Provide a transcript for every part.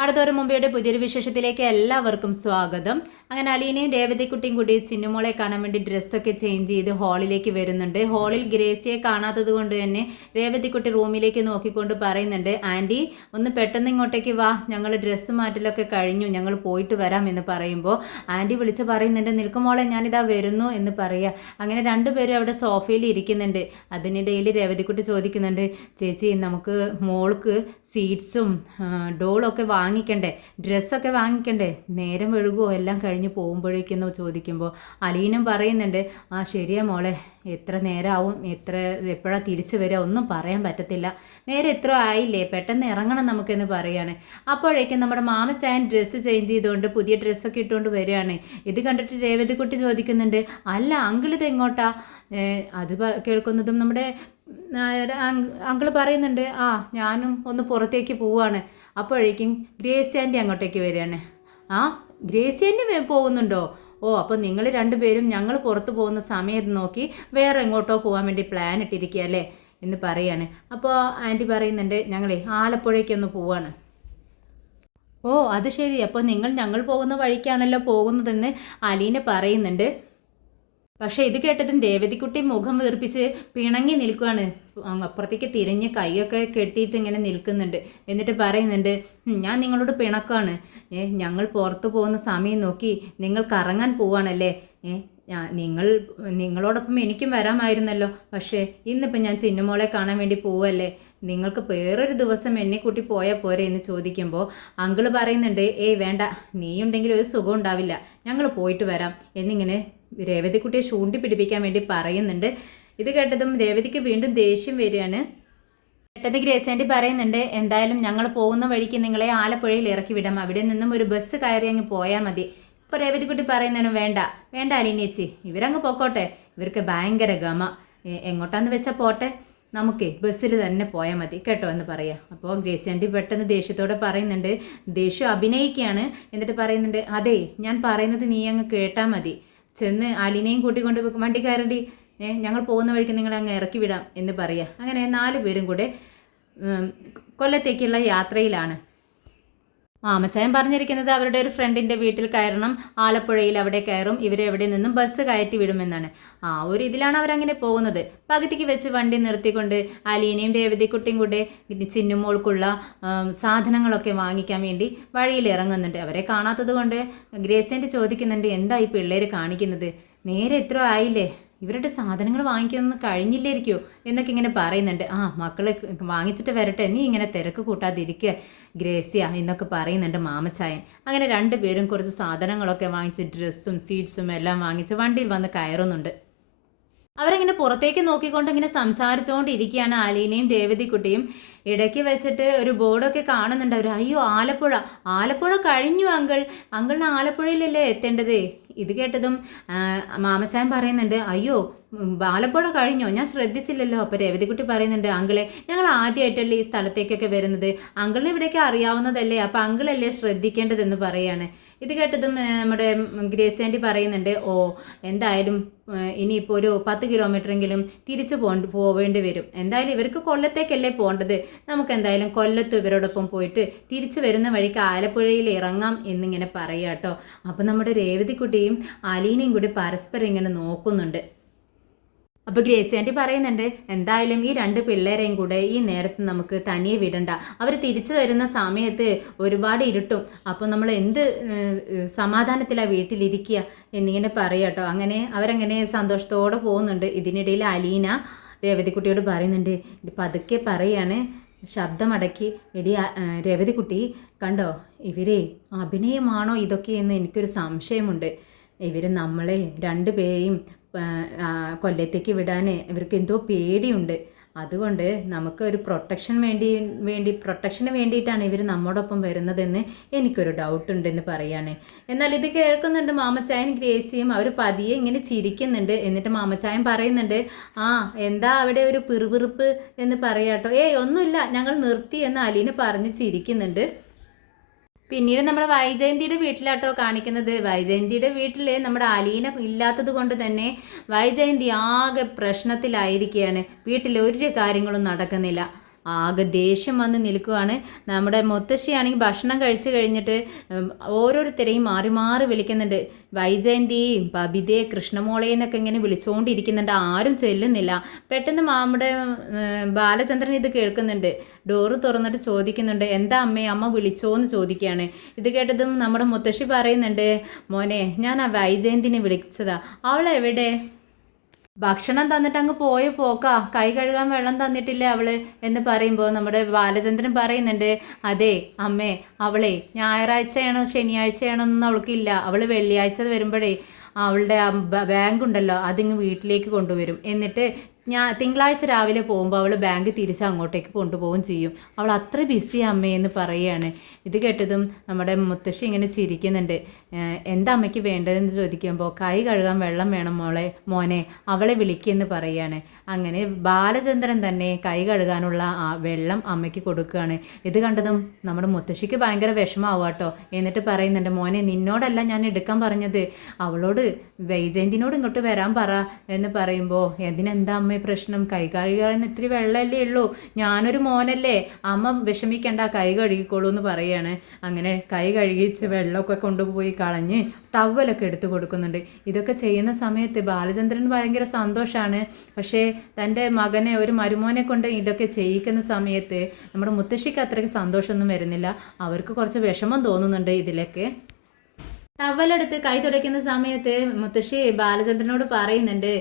ആടത്തോരം മുമ്പയുടെ പുതിയൊരു വിശേഷത്തിലേക്ക് എല്ലാവർക്കും സ്വാഗതം. അങ്ങനെ അലീനയും രേവതിക്കുട്ടിയും കൂടി ചിന്നുമോളെ കാണാൻ വേണ്ടി ഡ്രസ്സൊക്കെ ചേഞ്ച് ചെയ്ത് ഹാളിലേക്ക് വരുന്നുണ്ട്. ഹാളിൽ ഗ്രേസിയെ കാണാത്തത് കൊണ്ട് തന്നെ രേവതിക്കുട്ടി റൂമിലേക്ക് നോക്കിക്കൊണ്ട് പറയുന്നുണ്ട്, ആൻറ്റി ഒന്ന് പെട്ടെന്ന് ഇങ്ങോട്ടേക്ക് വാ, ഞങ്ങൾ ഡ്രസ്സ് മാറ്റലൊക്കെ കഴിഞ്ഞു, ഞങ്ങൾ പോയിട്ട് വരാം എന്ന് പറയുമ്പോൾ ആൻറ്റി വിളിച്ച് പറയുന്നുണ്ട്, നിൽക്കുമോളെ ഞാനിതാ വരുന്നു എന്ന് പറയുക. അങ്ങനെ രണ്ടുപേരും അവിടെ സോഫയിൽ ഇരിക്കുന്നുണ്ട്. അതിനിടയിൽ രേവതിക്കുട്ടി ചോദിക്കുന്നുണ്ട്, ചേച്ചി നമുക്ക് മോൾക്ക് സീറ്റ്സും ഡോളൊക്കെ വാങ്ങിക്കണ്ടേ, ഡ്രസ്സൊക്കെ വാങ്ങിക്കണ്ടേ, നേരം വഴുകുമോ എല്ലാം കഴിഞ്ഞ് പോകുമ്പോഴേക്കെന്നോ ചോദിക്കുമ്പോൾ അലീനും പറയുന്നുണ്ട്, ആ ശരിയാ മോളെ, എത്ര നേരമാവും, എപ്പോഴാണ് തിരിച്ചു വരിക ഒന്നും പറയാൻ പറ്റത്തില്ല, നേരെ എത്ര ആയില്ലേ, പെട്ടെന്ന് ഇറങ്ങണം നമുക്കെന്ന് പറയാണ്. അപ്പോഴേക്കും നമ്മുടെ മാമച്ചായൻ ഡ്രസ്സ് ചേഞ്ച് ചെയ്തുകൊണ്ട് പുതിയ ഡ്രസ്സൊക്കെ ഇട്ടുകൊണ്ട് വരികയാണ്. ഇത് കണ്ടിട്ട് രേവതിക്കുട്ടി ചോദിക്കുന്നുണ്ട്, അല്ല അങ്കിൾ ഇത് എങ്ങോട്ടാ? അത് കേൾക്കുന്നതും നമ്മുടെ അങ്കിള് പറയുന്നുണ്ട്, ആ ഞാനും ഒന്ന് പുറത്തേക്ക് പോവാണ്. അപ്പോഴേക്കും ഗ്രേസി ആൻറ്റി അങ്ങോട്ടേക്ക് വരികയാണ്. ആ ഗ്രേസി ആൻറ്റി പോകുന്നുണ്ടോ? ഓ അപ്പോൾ നിങ്ങൾ രണ്ടുപേരും ഞങ്ങൾ പുറത്ത് പോകുന്ന സമയത്ത് നോക്കി വേറെ എങ്ങോട്ടോ പോകാൻ വേണ്ടി പ്ലാൻ ഇട്ടിരിക്കുക അല്ലേ എന്ന് പറയാണ്. അപ്പോൾ ആൻറ്റി പറയുന്നുണ്ട്, ഞങ്ങളെ ആലപ്പുഴയ്ക്കൊന്ന് പോവാണ്. ഓ അത് ശരി, അപ്പോൾ ഞങ്ങൾ പോകുന്ന വഴിക്കാണല്ലോ പോകുന്നതെന്ന് അലീന പറയുന്നുണ്ട്. പക്ഷേ ഇത് കേട്ടതും രേവതിക്കുട്ടി മുഖം വീർപ്പിച്ച് പിണങ്ങി നിൽക്കുകയാണ്. അപ്പുറത്തേക്ക് തിരിഞ്ഞ് കൈയൊക്കെ കെട്ടിയിട്ട് ഇങ്ങനെ നിൽക്കുന്നുണ്ട്. എന്നിട്ട് പറയുന്നുണ്ട്, ഞാൻ നിങ്ങളോട് പിണക്കാണ്. ഞങ്ങൾ പുറത്തു പോകുന്ന സമയം നോക്കി നിങ്ങൾ കറങ്ങാൻ പോവാണല്ലേ. നിങ്ങളോടൊപ്പം എനിക്കും വരാമായിരുന്നല്ലോ. പക്ഷേ ഇന്നിപ്പോൾ ഞാൻ ചിന്നുമോളെ കാണാൻ വേണ്ടി പോവല്ലേ, നിങ്ങൾക്ക് വേറൊരു ദിവസം എന്നെ കൂട്ടി പോയാൽ പോരെ എന്ന് ചോദിക്കുമ്പോൾ അങ്കിള് പറയുന്നുണ്ട്, ഏയ് വേണ്ട, നീയുണ്ടെങ്കിൽ ഒരു സുഖം ഉണ്ടാവില്ല, ഞങ്ങൾ പോയിട്ട് വരാം എന്നിങ്ങനെ രേവതിക്കുട്ടിയെ ചൂണ്ടി പിടിപ്പിക്കാൻ വേണ്ടി പറയുന്നുണ്ട്. ഇത് കേട്ടതും രേവതിക്ക് വീണ്ടും ദേഷ്യം വരികയാണ്. പെട്ടെന്ന് ഗ്രേസ് ആൻറ്റി പറയുന്നുണ്ട്, എന്തായാലും ഞങ്ങൾ പോകുന്ന വഴിക്ക് നിങ്ങളെ ആലപ്പുഴയിൽ ഇറക്കി വിടാം, അവിടെ നിന്നും ഒരു ബസ് കയറി അങ്ങ് പോയാൽ മതി. ഇപ്പോൾ രേവതിക്കുട്ടി പറയുന്നതിനും വേണ്ട വേണ്ട അലീനേച്ചി, ഇവരങ്ങ് പോക്കോട്ടെ, ഇവർക്ക് ഭയങ്കര ഗമ, എങ്ങോട്ടാന്ന് വെച്ചാൽ പോട്ടെ, നമുക്ക് ബസ്സിൽ തന്നെ പോയാൽ മതി കേട്ടോ എന്ന് പറയാം. അപ്പോൾ ഗ്രേസ് ആൻറ്റി പെട്ടെന്ന് ദേഷ്യത്തോടെ പറയുന്നുണ്ട്, ദേഷ്യം അഭിനയിക്കുകയാണ്. എന്നിട്ട് പറയുന്നുണ്ട്, അതെ ഞാൻ പറയുന്നത് നീ അങ്ങ് കേട്ടാൽ മതി, ചെന്ന് അലീനയും കൂട്ടിക്കൊണ്ട് വണ്ടി കയറണ്ടി, ഞങ്ങൾ പോകുന്ന വഴിക്ക് നിങ്ങളെ അങ്ങ് ഇറക്കി വിടാം എന്ന് പറയുക. അങ്ങനെ 4 പേരും കൂടെ കൊല്ലത്തേക്കുള്ള യാത്രയിലാണ്. മാമച്ചായൻ പറഞ്ഞിരിക്കുന്നത് അവരുടെ ഒരു ഫ്രണ്ടിൻ്റെ വീട്ടിൽ കയറണം, ആലപ്പുഴയിൽ അവിടെ കയറും, ഇവരെ എവിടെ നിന്നും ബസ് കയറ്റി വിടുമെന്നാണ്. ആ ഒരു ഇതിലാണ് അവരങ്ങനെ പോകുന്നത്. പകുതിക്ക് വെച്ച് വണ്ടി നിർത്തിക്കൊണ്ട് അലീനയും രേവതിക്കുട്ടിയും കൂടെ ചിന്നുമോൾക്കുള്ള സാധനങ്ങളൊക്കെ വാങ്ങിക്കാൻ വേണ്ടി വഴിയിൽ ഇറങ്ങുന്നുണ്ട്. അവരെ കാണാത്തത് കൊണ്ട് ഗ്രേസൻ്റ് ചോദിക്കുന്നുണ്ട്, എന്താ ഈ പിള്ളേർ കാണിക്കുന്നത്, നേരെ എത്ര ആയില്ലേ, ഇവരുടെ സാധനങ്ങൾ വാങ്ങിക്കാനൊന്നും കഴിഞ്ഞില്ലായിരിക്കുമോ എന്നൊക്കെ ഇങ്ങനെ പറയുന്നുണ്ട്. ആ മക്കളെ വാങ്ങിച്ചിട്ട് വരട്ടെ, നീ ഇങ്ങനെ തിരക്ക് കൂട്ടാതിരിക്കുക ഗ്രേസിയ എന്നൊക്കെ പറയുന്നുണ്ട് മാമച്ചായൻ. അങ്ങനെ 2 പേരും കുറച്ച് സാധനങ്ങളൊക്കെ വാങ്ങിച്ച് ഡ്രസ്സും സീറ്റ്സും എല്ലാം വാങ്ങിച്ച് വണ്ടിയിൽ വന്ന് കയറുന്നുണ്ട്. അവരങ്ങനെ പുറത്തേക്ക് നോക്കിക്കൊണ്ട് ഇങ്ങനെ സംസാരിച്ചുകൊണ്ടിരിക്കുകയാണ് അലീനയും രേവതിക്കുട്ടിയും. ഇടയ്ക്ക് വെച്ചിട്ട് ഒരു ബോർഡൊക്കെ കാണുന്നുണ്ട് അവർ. അയ്യോ ആലപ്പുഴ, ആലപ്പുഴ കഴിഞ്ഞു അങ്കിളിന് ആലപ്പുഴയിലല്ലേ എത്തേണ്ടത്. ഇത് കേട്ടതും മാമച്ചായൻ പറയുന്നുണ്ട്, അയ്യോ ആലപ്പുഴ കഴിഞ്ഞോ, ഞാൻ ശ്രദ്ധിച്ചില്ലല്ലോ. അപ്പോൾ രേവതിക്കുട്ടി പറയുന്നുണ്ട്, അങ്കിളെ ഞങ്ങൾ ആദ്യമായിട്ടല്ലേ ഈ സ്ഥലത്തേക്കൊക്കെ വരുന്നത്, അങ്കിളിന് ഇവിടേക്ക് അറിയാവുന്നതല്ലേ, അപ്പോൾ അങ്കിളല്ലേ ശ്രദ്ധിക്കേണ്ടതെന്ന് പറയാണ്. ഇത് കേട്ടതും നമ്മുടെ ഗ്രേസ് ആൻറ്റി പറയുന്നുണ്ട്, ഓ എന്തായാലും ഇനിയിപ്പോൾ ഒരു 10 കിലോമീറ്ററെങ്കിലും തിരിച്ചു പോവേണ്ടി വരും, എന്തായാലും ഇവർക്ക് കൊല്ലത്തേക്കല്ലേ പോകേണ്ടത്, നമുക്ക് എന്തായാലും കൊല്ലത്ത് ഇവരോടൊപ്പം പോയിട്ട് തിരിച്ചു വരുന്ന വഴിക്ക് ആലപ്പുഴയിൽ ഇറങ്ങാം എന്നിങ്ങനെ പറയുക കേട്ടോ. അപ്പോൾ നമ്മുടെ രേവതിക്കുട്ടിയും അലീനയും കൂടി പരസ്പരം ഇങ്ങനെ നോക്കുന്നുണ്ട്. അപ്പോൾ ഗ്രേസി ആൻറ്റി പറയുന്നുണ്ട്, എന്തായാലും ഈ 2 പിള്ളേരെയും കൂടെ ഈ നേരത്ത് നമുക്ക് തനിയെ വിടണ്ട, അവർ തിരിച്ചു വരുന്ന സമയത്ത് ഒരുപാട് ഇരുട്ടും, അപ്പോൾ നമ്മൾ എന്ത് സമാധാനത്തിലാണ് വീട്ടിലിരിക്കുക എന്നിങ്ങനെ പറയുക കേട്ടോ. അങ്ങനെ അവരങ്ങനെ സന്തോഷത്തോടെ പോകുന്നുണ്ട്. ഇതിനിടയിൽ അലീന രേവതിക്കുട്ടിയോട് പറയുന്നുണ്ട്, പതുക്കെ പറയാണ്, ശബ്ദമടക്കി, എടി രേവതിക്കുട്ടി കണ്ടോ, ഇവരെ അഭിനയമാണോ ഇതൊക്കെ എന്ന് എനിക്കൊരു സംശയമുണ്ട്, ഇവർ നമ്മളെ 2 പേരെയും കൊല്ലത്തേക്ക് വിടാൻ ഇവർക്ക് എന്തോ പേടിയുണ്ട്, അതുകൊണ്ട് നമുക്ക് ഒരു പ്രൊട്ടക്ഷന് വേണ്ടിയിട്ടാണ് ഇവർ നമ്മോടൊപ്പം വരുന്നതെന്ന് എനിക്കൊരു ഡൗട്ടുണ്ടെന്ന് പറയാണ്. എന്നാൽ ഇത് കേൾക്കുന്നുണ്ട് മാമച്ചായൻ ഗ്രേസിയും. അവർ പതിയെ ഇങ്ങനെ ചിരിക്കുന്നുണ്ട്. എന്നിട്ട് മാമച്ചായൻ പറയുന്നുണ്ട്, ആ എന്താ അവിടെ ഒരു പിറുപിറുപ്പ് എന്ന് പറയാട്ടോ. ഏയ് ഒന്നുമില്ല, ഞങ്ങൾ നിർത്തി എന്ന് അലീന പറഞ്ഞ് ചിരിക്കുന്നുണ്ട്. പിന്നീട് നമ്മുടെ വൈജയന്തിയുടെ വീട്ടിലാട്ടോ കാണിക്കുന്നത്. വൈജയന്തിയുടെ വീട്ടിൽ നമ്മുടെ അലീന ഇല്ലാത്തത് കൊണ്ട് തന്നെ വൈജയന്തി ആകെ പ്രശ്നത്തിലായിരിക്കുകയാണ്. വീട്ടിൽ ഒരു കാര്യങ്ങളും നടക്കുന്നില്ല. ആകെ ദേഷ്യം വന്ന് നിൽക്കുകയാണ്. നമ്മുടെ മുത്തശ്ശിയാണെങ്കിൽ ഭക്ഷണം കഴിച്ചു കഴിഞ്ഞിട്ട് ഓരോരുത്തരെയും മാറി മാറി വിളിക്കുന്നുണ്ട്. വൈജയന്തി, ബബിതേ, കൃഷ്ണമോളെ എന്നൊക്കെ ഇങ്ങനെ വിളിച്ചുകൊണ്ടിരിക്കുന്നുണ്ട്. ആരും ചെല്ലുന്നില്ല. പെട്ടെന്ന് നമ്മുടെ ബാലചന്ദ്രൻ ഇത് കേൾക്കുന്നുണ്ട്. ഡോറ് തുറന്നിട്ട് ചോദിക്കുന്നുണ്ട്, എന്താ അമ്മേ, അമ്മ വിളിച്ചോന്ന് ചോദിക്കുകയാണ്. ഇത് കേട്ടതും നമ്മുടെ മുത്തശ്ശി പറയുന്നുണ്ട്, മോനെ ഞാൻ ആ വൈജയന്തിനെ വിളിച്ചതാ, അവളെവിടെ? ഭക്ഷണം തന്നിട്ട് അങ്ങ് പോയ പോക്കാ, കൈ കഴുകാൻ വെള്ളം തന്നിട്ടില്ല അവള് എന്ന് പറയുമ്പോൾ നമ്മുടെ ബാലചന്ദ്രൻ പറയുന്നുണ്ട്, അതെ അമ്മേ, അവളെ ഞായറാഴ്ചയാണോ ശനിയാഴ്ചയാണോ എന്നൊന്നും അവൾക്കില്ല. അവൾ വെള്ളിയാഴ്ച വരുമ്പോഴേ അവളുടെ ബാങ്ക് ഉണ്ടല്ലോ അതിങ്ങ് വീട്ടിലേക്ക് കൊണ്ടുവരും. എന്നിട്ട് തിങ്കളാഴ്ച രാവിലെ പോകുമ്പോൾ അവൾ ബാങ്ക് തിരിച്ച് അങ്ങോട്ടേക്ക് കൊണ്ടുപോവുകയും ചെയ്യും. അവൾ അത്ര ബിസി അമ്മയെന്ന് പറയുകയാണ്. ഇത് കേട്ടതും നമ്മുടെ മുത്തശ്ശി ഇങ്ങനെ ചിരിക്കുന്നുണ്ട്. എന്താ അമ്മയ്ക്ക് വേണ്ടതെന്ന് ചോദിക്കുമ്പോൾ കൈ കഴുകാൻ വെള്ളം വേണം മോനെ, അവളെ വിളിക്കുമെന്ന് പറയുകയാണ്. അങ്ങനെ ബാലചന്ദ്രൻ തന്നെ കൈ കഴുകാനുള്ള വെള്ളം അമ്മയ്ക്ക് കൊടുക്കുകയാണ്. ഇത് കണ്ടതും നമ്മുടെ മുത്തശ്ശിക്ക് ഭയങ്കര വിഷമാവുക കേട്ടോ. എന്നിട്ട് പറയുന്നുണ്ട്, മോനെ നിന്നോടല്ല ഞാൻ എടുക്കാൻ പറഞ്ഞത്, അവളോട് വൈജയന്തിനോട് ഇങ്ങോട്ട് വരാൻ പറ എന്ന് പറയുമ്പോൾ, എന്തിനെന്താ അമ്മ പ്രശ്നം, കൈ കഴുകാൻ ഇത്തിരി വെള്ളമല്ലേ ഉള്ളൂ, ഞാനൊരു മോനല്ലേ, അമ്മ വിഷമിക്കണ്ട, കൈ കഴുകിക്കോളൂ എന്ന് പറയാണ്. അങ്ങനെ കൈ കഴുകിച്ച് വെള്ളമൊക്കെ കൊണ്ടുപോയി കളഞ്ഞ് ടവലൊക്കെ എടുത്ത് കൊടുക്കുന്നുണ്ട്. ഇതൊക്കെ ചെയ്യുന്ന സമയത്ത് ബാലചന്ദ്രൻ ഭയങ്കര സന്തോഷമാണ്. പക്ഷേ തൻ്റെ മകനെ, ഒരു മരുമോനെ കൊണ്ട് ഇതൊക്കെ ചെയ്യിക്കുന്ന സമയത്ത് നമ്മുടെ മുത്തശ്ശിക്ക് അത്രയ്ക്ക് സന്തോഷമൊന്നും വരുന്നില്ല. അവർക്ക് കുറച്ച് വിഷമം തോന്നുന്നുണ്ട് ഇതിലൊക്കെ. ടവലെടുത്ത് കൈ തുടയ്ക്കുന്ന സമയത്ത് മുത്തശ്ശി ബാലചന്ദ്രനോട് പറയുന്നുണ്ട്,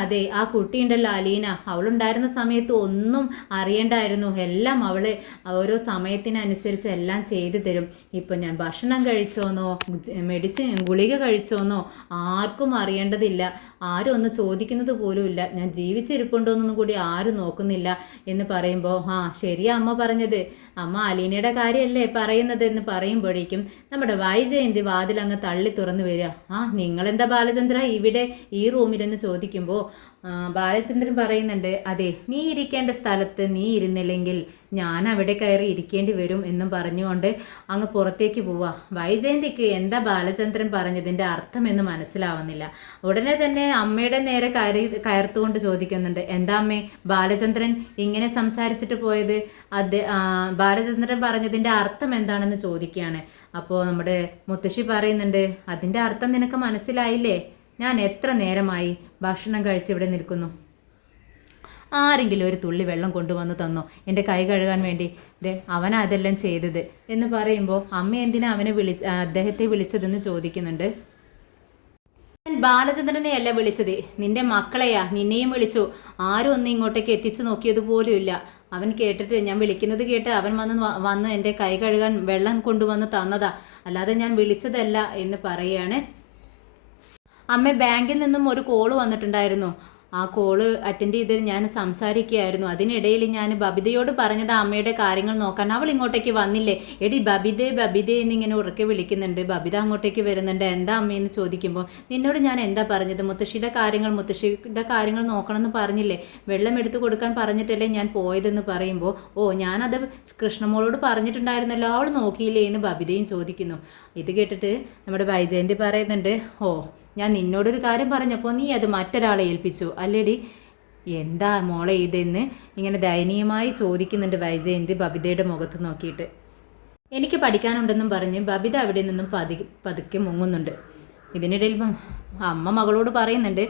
അതെ ആ കുട്ടിയുണ്ടല്ലോ അലീന, അവളുണ്ടായിരുന്ന സമയത്ത് ഒന്നും അറിയണ്ടായിരുന്നു, എല്ലാം അവൾ ഓരോ സമയത്തിനനുസരിച്ച് എല്ലാം ചെയ്തു തരും. ഇപ്പം ഞാൻ ഭക്ഷണം കഴിച്ചോന്നോ ഗുളിക കഴിച്ചോന്നോ ആർക്കും അറിയേണ്ടതില്ല, ആരും ഒന്ന് ചോദിക്കുന്നത് പോലുമില്ല, ഞാൻ ജീവിച്ചിരിപ്പുണ്ടോന്നൊന്നും കൂടി ആരും നോക്കുന്നില്ല എന്ന് പറയുമ്പോൾ, ശരിയാ അമ്മ പറഞ്ഞത്, അമ്മ അലീനയുടെ കാര്യമല്ലേ പറയുന്നത് എന്ന് പറയുമ്പോഴേക്കും നമ്മുടെ വൈജയന്തി വാതിലങ്ങ് തള്ളി തുറന്നു വരിക. നിങ്ങളെന്താ ബാലചന്ദ്ര ഇവിടെ ഈ റൂമിലെന്ന് ചോദിക്കുമ്പോൾ ബാലചന്ദ്രൻ പറയുന്നുണ്ട്, അതെ നീ ഇരിക്കേണ്ട സ്ഥലത്ത് നീ ഇരുന്നില്ലെങ്കിൽ ഞാൻ അവിടെ കയറി ഇരിക്കേണ്ടി വരും എന്നും പറഞ്ഞുകൊണ്ട് അങ്ങ് പുറത്തേക്ക് പോവുക. വൈജയന്തിക്ക് എന്താ ബാലചന്ദ്രൻ പറഞ്ഞതിൻ്റെ അർത്ഥമെന്ന് മനസ്സിലാവുന്നില്ല. ഉടനെ തന്നെ അമ്മയുടെ നേരെ കയർത്തുകൊണ്ട് ചോദിക്കുന്നുണ്ട്, എന്താ അമ്മേ ബാലചന്ദ്രൻ ഇങ്ങനെ സംസാരിച്ചിട്ട് പോയത്, ബാലചന്ദ്രൻ പറഞ്ഞതിൻ്റെ അർത്ഥം എന്താണെന്ന് ചോദിക്കുകയാണ്. അപ്പോൾ നമ്മുടെ മുത്തശ്ശി പറയുന്നുണ്ട്, അതിൻ്റെ അർത്ഥം നിനക്ക് മനസ്സിലായില്ലേ, ഞാൻ എത്ര നേരമായി ഭക്ഷണം കഴിച്ച് ഇവിടെ നിൽക്കുന്നു, ആരെങ്കിലും ഒരു തുള്ളി വെള്ളം കൊണ്ടുവന്ന് തന്നോ എൻ്റെ കൈ കഴുകാൻ വേണ്ടി, അവനാ അതെല്ലാം ചെയ്തത് എന്ന് പറയുമ്പോൾ അമ്മ എന്തിനാ അദ്ദേഹത്തെ വിളിച്ചതെന്ന് ചോദിക്കുന്നുണ്ട്. ഞാൻ ബാലചന്ദ്രനെ അല്ല വിളിച്ചത്, നിന്റെ മക്കളെയാ, നിന്നെയും വിളിച്ചു, ആരും ഒന്നും ഇങ്ങോട്ടേക്ക് എത്തിച്ചു നോക്കിയത് പോലുമില്ല. അവൻ കേട്ടിട്ട്, ഞാൻ വിളിക്കുന്നത് കേട്ട് അവൻ വന്ന് എൻ്റെ കൈ കഴുകാൻ വെള്ളം കൊണ്ടുവന്ന് തന്നതാ, അല്ലാതെ ഞാൻ വിളിച്ചതല്ല എന്ന് പറയുകയാണ്. അമ്മ ബാങ്കിൽ നിന്നും ഒരു കോള് വന്നിട്ടുണ്ടായിരുന്നു, ആ കോള് അറ്റൻഡ് ചെയ്ത് ഞാൻ സംസാരിക്കുകയായിരുന്നു. അതിനിടയിൽ ഞാൻ ബബിതയോട് പറഞ്ഞത് അമ്മയുടെ കാര്യങ്ങൾ നോക്കാൻ, അവൾ ഇങ്ങോട്ടേക്ക് വന്നില്ലേ, എടി ബബിതേ എന്നിങ്ങനെ ഉറക്കെ വിളിക്കുന്നുണ്ട്. ബബിത അങ്ങോട്ടേക്ക് വരുന്നുണ്ട്. എന്താ അമ്മയെന്ന് ചോദിക്കുമ്പോൾ, നിന്നോട് ഞാൻ എന്താ പറഞ്ഞത്, മുത്തശ്ശിയുടെ കാര്യങ്ങൾ നോക്കണമെന്ന് പറഞ്ഞില്ലേ, വെള്ളം എടുത്തു കൊടുക്കാൻ പറഞ്ഞിട്ടല്ലേ ഞാൻ പോയതെന്ന് പറയുമ്പോൾ, ഞാനത് കൃഷ്ണമോളോട് പറഞ്ഞിട്ടുണ്ടായിരുന്നല്ലോ, അവൾ നോക്കിയില്ലേ എന്ന് ബബിതയും ചോദിക്കുന്നു. ഇത് കേട്ടിട്ട് നമ്മുടെ വൈജയന്തി പറയുന്നുണ്ട്, ഞാൻ നിന്നോടൊരു കാര്യം പറഞ്ഞപ്പോൾ നീ അത് മറ്റൊരാളെ ഏൽപ്പിച്ചു അല്ലേടി, എന്താ മോളെ ഇതെന്ന് ഇങ്ങനെ ദയനീയമായി ചോദിക്കുന്നുണ്ട് വൈജയന്തി ബബിതയുടെ മുഖത്ത് നോക്കിയിട്ട്. എനിക്ക് പഠിക്കാനുണ്ടെന്നും പറഞ്ഞ് ബബിത അവിടെ നിന്നും പതുക്കെ മുങ്ങുന്നുണ്ട്. ഇതിനിടയിൽ അമ്മ മകളോട് പറയുന്നുണ്ട്,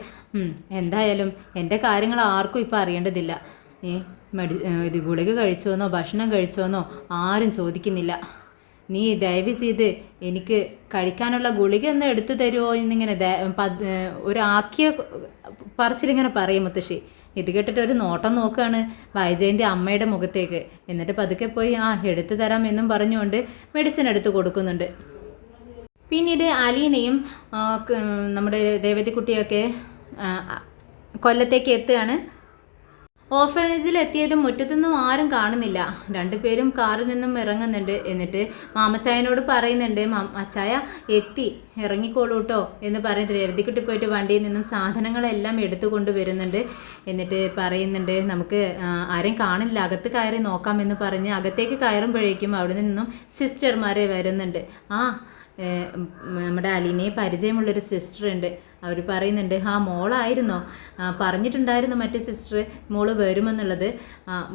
എന്തായാലും എൻ്റെ കാര്യങ്ങൾ ആർക്കും ഇപ്പം അറിയേണ്ടതില്ല, ഇത് ഗുളിക കഴിച്ചോന്നോ ഭക്ഷണം കഴിച്ചോന്നോ ആരും ചോദിക്കുന്നില്ല, നീ ദയവ് ചെയ്ത് എനിക്ക് കഴിക്കാനുള്ള ഗുളിക ഒന്ന് എടുത്തു തരുമോ എന്നിങ്ങനെ ഒരു ആക്കിയ പറച്ചിലിങ്ങനെ പറയും മുത്തശ്ശി. ഇത് കേട്ടിട്ട് ഒരു നോട്ടം നോക്കുകയാണ് വൈജയന്തി അമ്മയുടെ മുഖത്തേക്ക്. എന്നിട്ട് പതുക്കെ പോയി എടുത്തു തരാം എന്നും പറഞ്ഞുകൊണ്ട് മെഡിസിൻ എടുത്ത് കൊടുക്കുന്നുണ്ട്. പിന്നീട് അലീനയും നമ്മുടെ രേവതിക്കുട്ടിയൊക്കെ കൊല്ലത്തേക്ക് എത്തുകയാണ്. ഓർഫനേജിൽ എത്തിയതും മുറ്റത്തൊന്നും ആരും കാണുന്നില്ല. രണ്ടുപേരും കാറിൽ നിന്നും ഇറങ്ങുന്നുണ്ട്. എന്നിട്ട് മാമച്ചായനോട് പറയുന്നുണ്ട്, അച്ചായ എത്തി, ഇറങ്ങിക്കോളൂ കേട്ടോ എന്ന് പറയുന്നത്. രേവതിക്കുട്ടി പോയിട്ട് വണ്ടിയിൽ നിന്നും സാധനങ്ങളെല്ലാം എടുത്തുകൊണ്ട് വരുന്നുണ്ട്. എന്നിട്ട് പറയുന്നുണ്ട്, നമുക്ക് ആരും കാണില്ല, അകത്ത് കയറി നോക്കാമെന്ന് പറഞ്ഞ് അകത്തേക്ക് കയറുമ്പോഴേക്കും അവിടെ നിന്നും സിസ്റ്റർമാരെ വരുന്നുണ്ട്. നമ്മുടെ അലീനയെ പരിചയമുള്ളൊരു സിസ്റ്റർ ഉണ്ട്. അവർ പറയുന്നുണ്ട്, ആ മോളായിരുന്നോ, പറഞ്ഞിട്ടുണ്ടായിരുന്നു മറ്റേ സിസ്റ്റർ മോള് വരുമെന്നുള്ളത്,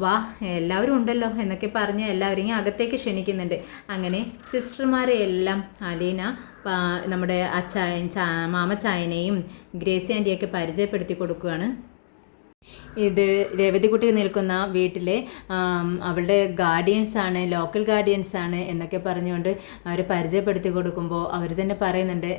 വാ എല്ലാവരും ഉണ്ടല്ലോ എന്നൊക്കെ പറഞ്ഞ് എല്ലാവരെയും അകത്തേക്ക് ക്ഷണിക്കുന്നുണ്ട്. അങ്ങനെ സിസ്റ്റർമാരെ എല്ലാം അലീന നമ്മുടെ മാമച്ചായനെയും ഗ്രേസി ആൻറ്റിയൊക്കെ പരിചയപ്പെടുത്തി കൊടുക്കുകയാണ്. ഇത് രേവതിക്കുട്ടി നിൽക്കുന്ന വീട്ടിലെ അവളുടെ ഗാർഡിയൻസാണ്, ലോക്കൽ ഗാർഡിയൻസാണ് എന്നൊക്കെ പറഞ്ഞുകൊണ്ട് അവർ പരിചയപ്പെടുത്തി കൊടുക്കുമ്പോൾ അവർ തന്നെ പറയുന്നുണ്ട്,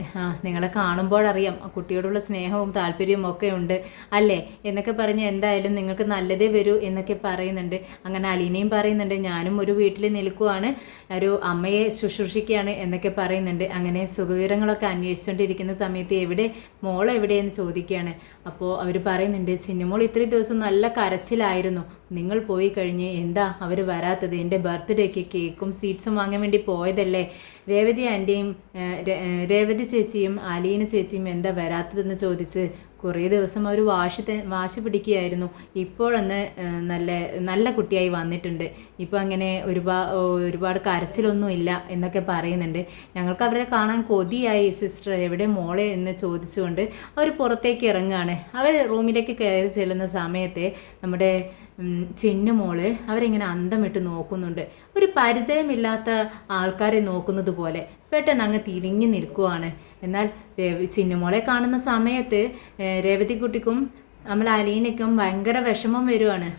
നിങ്ങളെ കാണുമ്പോഴറിയാം കുട്ടിയോടുള്ള സ്നേഹവും താല്പര്യവും ഒക്കെ ഉണ്ട് അല്ലേ എന്നൊക്കെ പറഞ്ഞ് എന്തായാലും നിങ്ങൾക്ക് നല്ലതേ വരൂ എന്നൊക്കെ പറയുന്നുണ്ട്. അങ്ങനെ അലീനയും പറയുന്നുണ്ട്, ഞാനും ഒരു വീട്ടിൽ നിൽക്കുവാണ്, ഒരു അമ്മയെ ശുശ്രൂഷിക്കുകയാണ് എന്നൊക്കെ പറയുന്നുണ്ട്. അങ്ങനെ സുഖവിവരങ്ങളൊക്കെ അന്വേഷിച്ചുകൊണ്ടിരിക്കുന്ന സമയത്ത് മോൾ എവിടെയെന്ന് ചോദിക്കുകയാണ്. അപ്പോൾ അവർ പറയുന്നുണ്ട്, ചിന്നുമോൾ ഇത്രയും ദിവസം നല്ല കരച്ചിലായിരുന്നു, നിങ്ങൾ പോയി കഴിഞ്ഞ് എന്താ അവർ വരാത്തത്, എൻ്റെ ബർത്ത്ഡേക്ക് കേക്കും സ്വീറ്റ്സും വാങ്ങാൻ വേണ്ടി പോയതല്ലേ, രേവതി ചേച്ചിയും അലീന ചേച്ചിയും എന്താ വരാത്തതെന്ന് ചോദിച്ച് കുറേ ദിവസം അവർ വാശി പിടിക്കുകയായിരുന്നു. ഇപ്പോഴൊന്ന് നല്ല കുട്ടിയായി വന്നിട്ടുണ്ട്, ഇപ്പോൾ അങ്ങനെ ഒരുപാട് കരച്ചിലൊന്നും ഇല്ല എന്നൊക്കെ പറയുന്നുണ്ട്. ഞങ്ങൾക്ക് അവരെ കാണാൻ കൊതിയായി സിസ്റ്റർ, എവിടെ മോളെ എന്ന് ചോദിച്ചുകൊണ്ട് അവർ പുറത്തേക്ക് ഇറങ്ങുകയാണ്. അവർ റൂമിലേക്ക് കയറി ചെല്ലുന്ന സമയത്ത് നമ്മുടെ ചിന്നുമോള് അവരിങ്ങനെ അന്തമിട്ട് നോക്കുന്നുണ്ട്. ഒരു പരിചയമില്ലാത്ത ആൾക്കാരെ നോക്കുന്നത് പോലെ പെട്ടെന്ന് അങ്ങ് തിരിഞ്ഞു നിൽക്കുവാണ്. എന്നാൽ ചിന്നുമോളെ കാണുന്ന സമയത്ത് രേവതിക്കുട്ടിക്കും നമ്മൾ അലീനയ്ക്കും ഭയങ്കര വിഷമം വരുവാണ്.